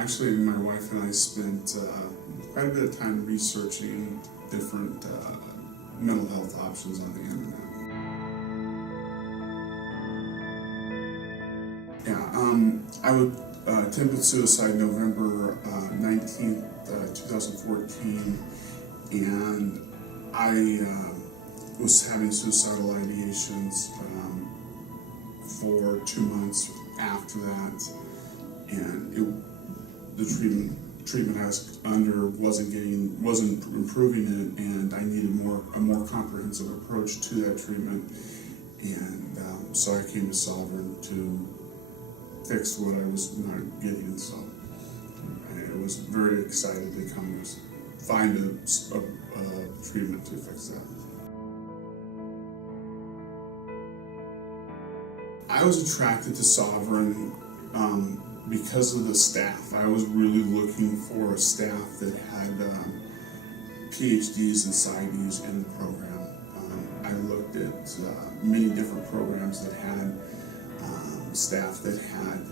Actually, my wife and I spent quite a bit of time researching different mental health options on the internet. I attempted suicide November 19th, 2014, and I was having suicidal ideations for 2 months after that, and the treatment I was under wasn't improving it, and I needed a more comprehensive approach to that treatment, and so I came to Sovereign to fix what I was not getting. So I was very excited to come to find a treatment to fix that. I was attracted to Sovereign because of the staff. I was really looking for a staff that had PhDs and PsyDs in the program. I looked at many different programs that had staff that had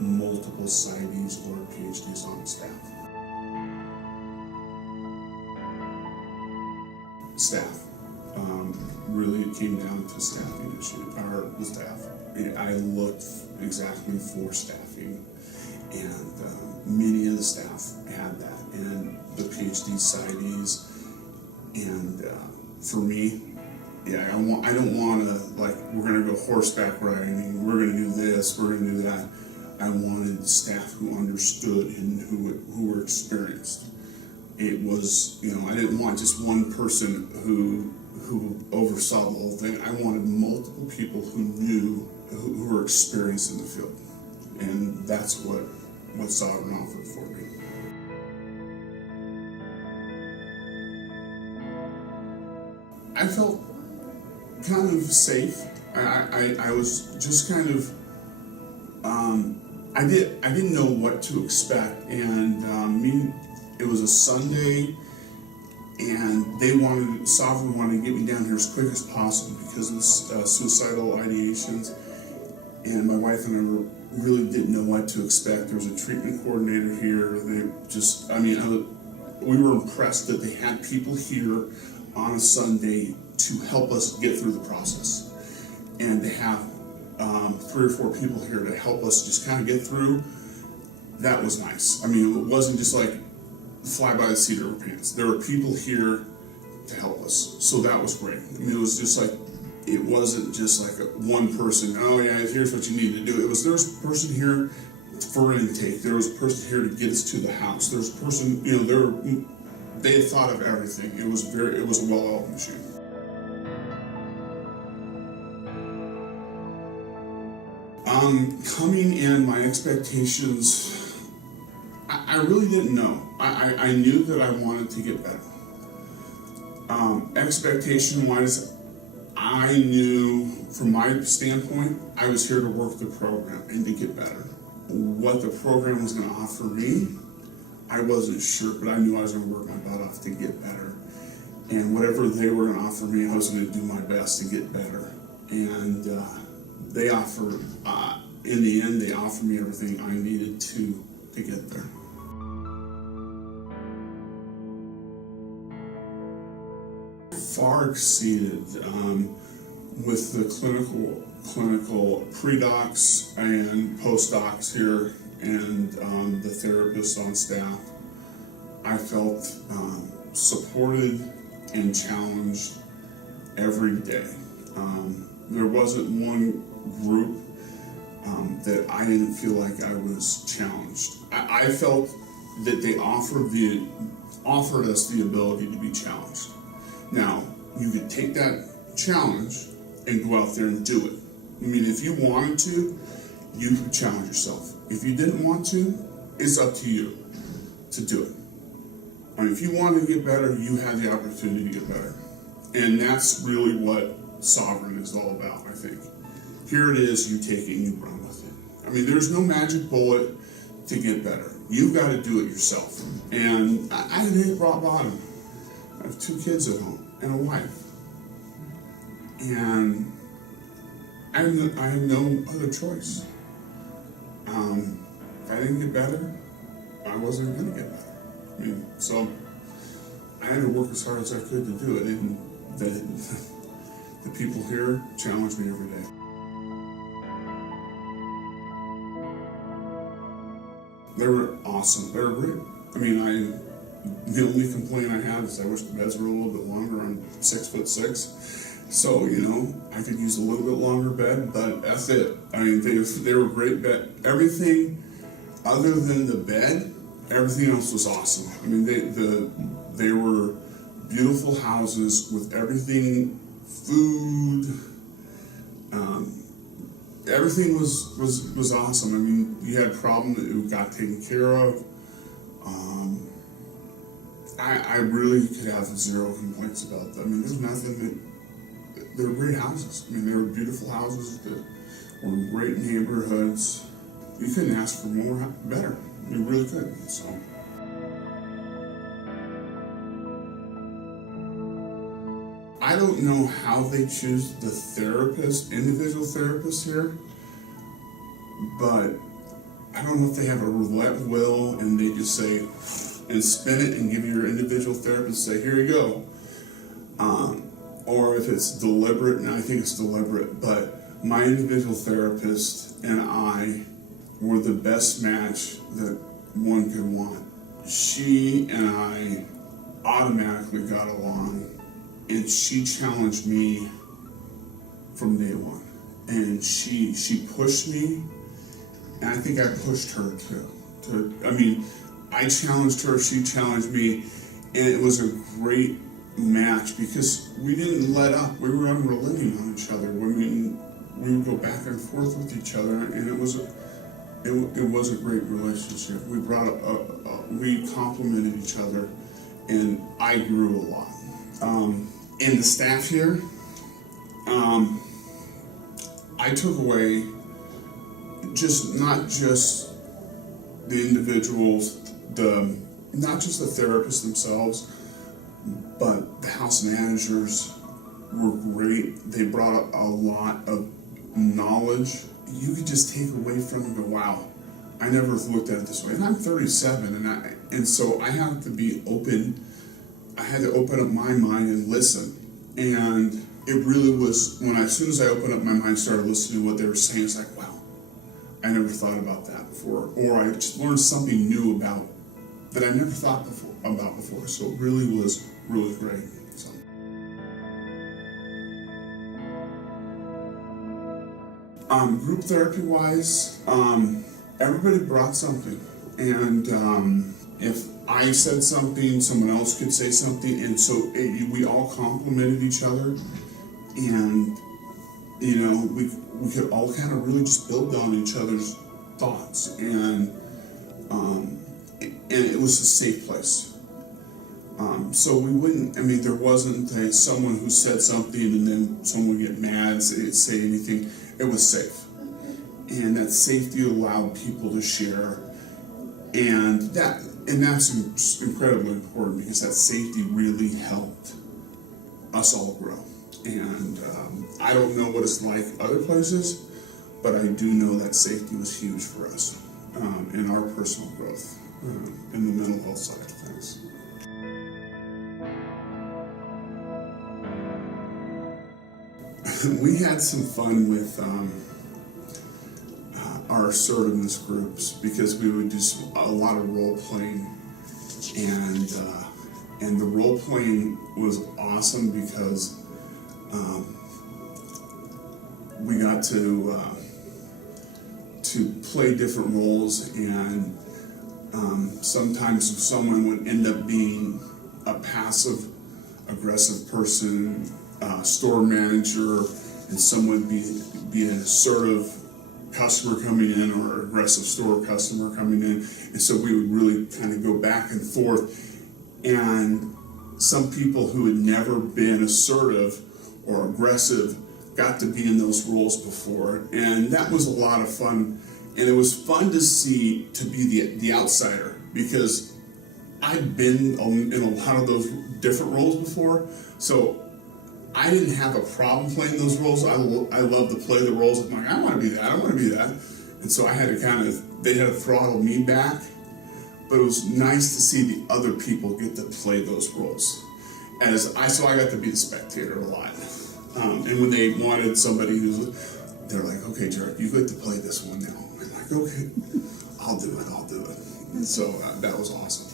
multiple PsyDs or PhDs on the staff. Staff. Really, it came down to staffing issue, or the staff. I looked exactly for staffing, and many of the staff had that, and the PhD PsyDs. And for me, I don't want to, like, we're going to go horseback riding, we're going to do this, we're going to do that. I wanted staff who understood and who were experienced. It was, I didn't want just one person who oversaw the whole thing. I wanted multiple people who were experienced in the field. And that's what Sovereign offered for me. I felt kind of safe. I was just kind of, I didn't know what to expect, and it was a Sunday, and Sovereign wanted to get me down here as quick as possible because of suicidal ideations, and my wife and I really didn't know what to expect. There was a treatment coordinator here. We were impressed that they had people here on a Sunday to help us get through the process, and they have 3 or 4 people here to help us just kind of get through. That was nice. It wasn't just like fly by the seat of our pants. There were people here to help us, so that was great. It was just like, it wasn't just like one person, oh yeah, here's what you need to do. There was a person here for an intake. There was a person here to get us to the house. There was a person, they had thought of everything. It was a well-oiled machine. Coming in, my expectations, I really didn't know. I knew that I wanted to get better. Expectation-wise, I knew from my standpoint, I was here to work the program and to get better. What the program was going to offer me, I wasn't sure, but I knew I was going to work my butt off to get better. And whatever they were going to offer me, I was going to do my best to get better. And they offered, in the end, they offered me everything I needed to get there. Far exceeded with the clinical pre-docs and post-docs here, and the therapists on staff. I felt supported and challenged every day. There wasn't one group that I didn't feel like I was challenged. I felt that they offered us the ability to be challenged. Now, you could take that challenge and go out there and do it. If you wanted to, you could challenge yourself. If you didn't want to, it's up to you to do it. If you want to get better, you have the opportunity to get better. And that's really what Sovereign is all about, I think. Here it is, you take it and you run with it. There's no magic bullet to get better. You've got to do it yourself. And I hit rock bottom. I have 2 kids at home and a wife. And I have no other choice. If I didn't get better, I wasn't going to get better. I mean, so I had to work as hard as I could to do it, and the people here challenge me every day. They were awesome. They were great. I mean, the only complaint I had is I wish the beds were a little bit longer. I'm 6'6", so I could use a little bit longer bed, but that's it. I mean, they were great bed. Everything other than the bed, everything else was awesome. I mean, they were beautiful houses with everything, food. Everything was awesome. I mean, you had a problem that it got taken care of. I really could have zero complaints about them. I mean, there's nothing that, they were great houses. I mean, they were beautiful houses that were in great neighborhoods. You couldn't ask for more, better. You really could, so. I don't know how they choose the individual therapists here, but I don't know if they have a roulette wheel and they just say, and spin it and give your individual therapist, say, here you go. Or if it's deliberate, and I think it's deliberate, but my individual therapist and I were the best match that one could want. She and I automatically got along, and she challenged me from day one. And she pushed me, and I think I pushed her too. I challenged her, she challenged me, and it was a great match because we didn't let up. We were unrelenting on each other. We would go back and forth with each other, and it was a great relationship. We complimented each other, and I grew a lot. And the staff here, I took away not just the individuals, not just the therapists themselves, but the house managers were great. They brought a lot of knowledge. You could just take away from them and go, wow, I never looked at it this way. And I'm 37, and so I have to be open. I had to open up my mind and listen. And it really was, as soon as I opened up my mind and started listening to what they were saying, it's like, wow, I never thought about that before. Or I just learned something new about that I never thought about before. So it really was really great. So. Group therapy wise, everybody brought something. And if I said something, someone else could say something, and so we all complimented each other, and we could all kind of really just build on each other's thoughts, and it was a safe place. So we wouldn't. There wasn't someone who said something and then someone would get mad, say anything. It was safe, and that safety allowed people to share, and that's incredibly important because that safety really helped us all grow. And I don't know what it's like other places, but I do know that safety was huge for us in our personal growth in the mental health side of things. We had some fun with our assertiveness groups because we would do a lot of role playing, and the role playing was awesome because we got to play different roles, and sometimes someone would end up being a passive aggressive person, store manager, and someone be an assertive customer coming in or aggressive store customer coming in. And so we would really kind of go back and forth. And some people who had never been assertive or aggressive got to be in those roles before. And that was a lot of fun. And it was fun to be the outsider, because I'd been in a lot of those different roles before. So I didn't have a problem playing those roles. I love to play the roles. I'm like, I want to be that. And so I had to they had to throttle me back. but it was nice to see the other people get to play those roles. So I got to be the spectator a lot. And when they wanted somebody they're like, okay, Jared, you get to play this one now. I'm like, okay, I'll do it. And so that was awesome.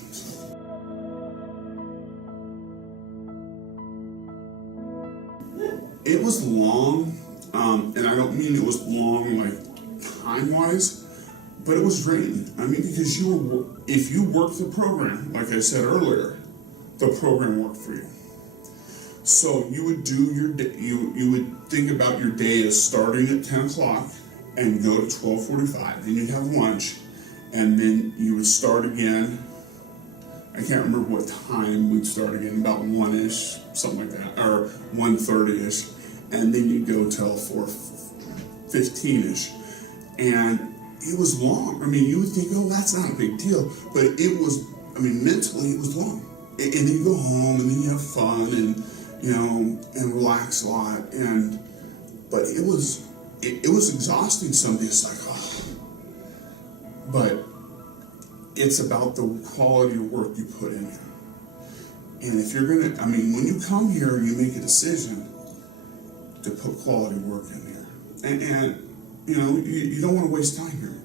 It was long, and I don't mean it was long like time-wise, but it was draining. I mean, because if you worked the program, like I said earlier, the program worked for you. So you would do your day, you would think about your day as starting at 10 o'clock and go to 12:45. Then you'd have lunch, and then you would start again. I can't remember what time we'd start again, about 1-ish, something like that, or 1:30-ish, and then you'd go till 4:15-ish. And it was long. I mean, you would think, oh, that's not a big deal, but it was, mentally it was long. And then you go home, and then you have fun, and and relax a lot, but it was exhausting some days, like, oh. But it's about the quality of work you put in here. And if you're gonna, when you come here, you make a decision to put quality work in here. And you don't want to waste time here.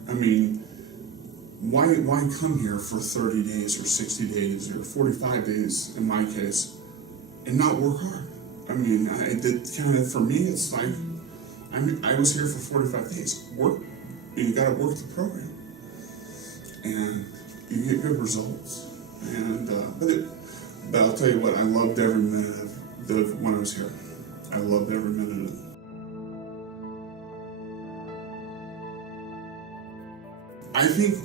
Why come here for 30 days or 60 days or 45 days, in my case, and not work hard? For me, it's like, I was here for 45 days. You gotta work the program. And you get good results. But I'll tell you what, I loved every minute of when I was here. I loved every minute of it. I think,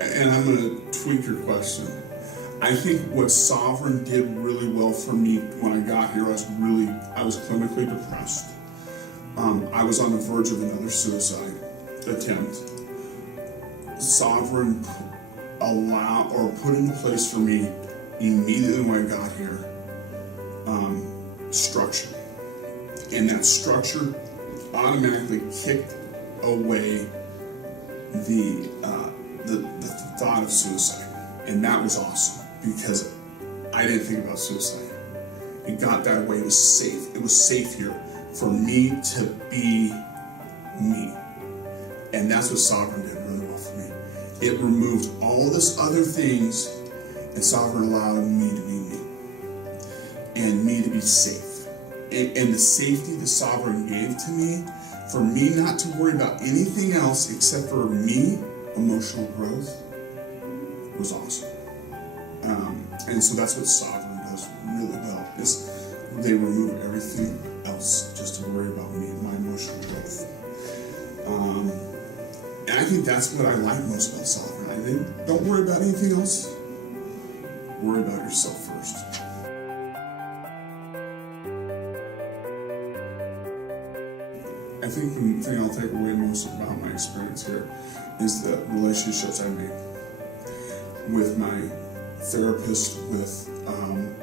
and I'm gonna tweak your question, I think what Sovereign did really well for me when I got here, I was clinically depressed. I was on the verge of another suicide attempt. Sovereign put into place for me immediately when I got here, structure. And that structure automatically kicked away the thought of suicide. And that was awesome, because I didn't think about suicide. It got that away. It was safe. It was safe here for me to be me. And that's what Sovereign did really well for me. It removed all this other things, and Sovereign allowed me to be me. And me to be safe. And the safety the Sovereign gave to me, for me not to worry about anything else except for me, emotional growth, was awesome. And so that's what Sovereign does really well, is they remove everything else just to worry about me and my emotional growth. And I think that's what I like most about Sovereign. Don't worry about anything else. Worry about yourself first. I think the thing I'll take away most about my experience here is the relationships I made with my therapist, with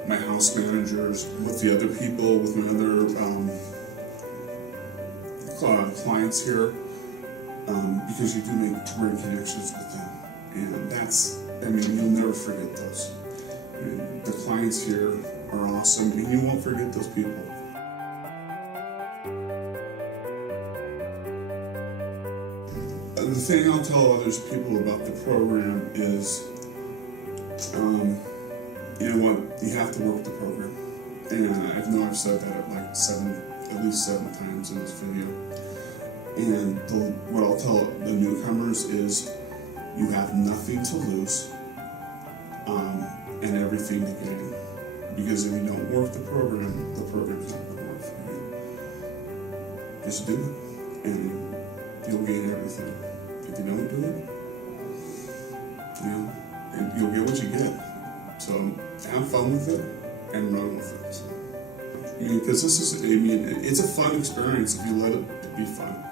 my house managers, with the other people, with my other clients here, because you do make great connections with them. And you'll never forget those. The clients here are awesome, and you won't forget those people. The thing I'll tell other people about the program is, you have to work the program. And I know I've said that at least seven times in this video. And what I'll tell the newcomers is, you have nothing to lose, and everything to gain. Because if you don't work the program's not going to work for you. Just do it, and you'll gain everything. If you don't do it, and you'll get what you get. So have fun with it and run with it. Because it's a fun experience if you let it be fun.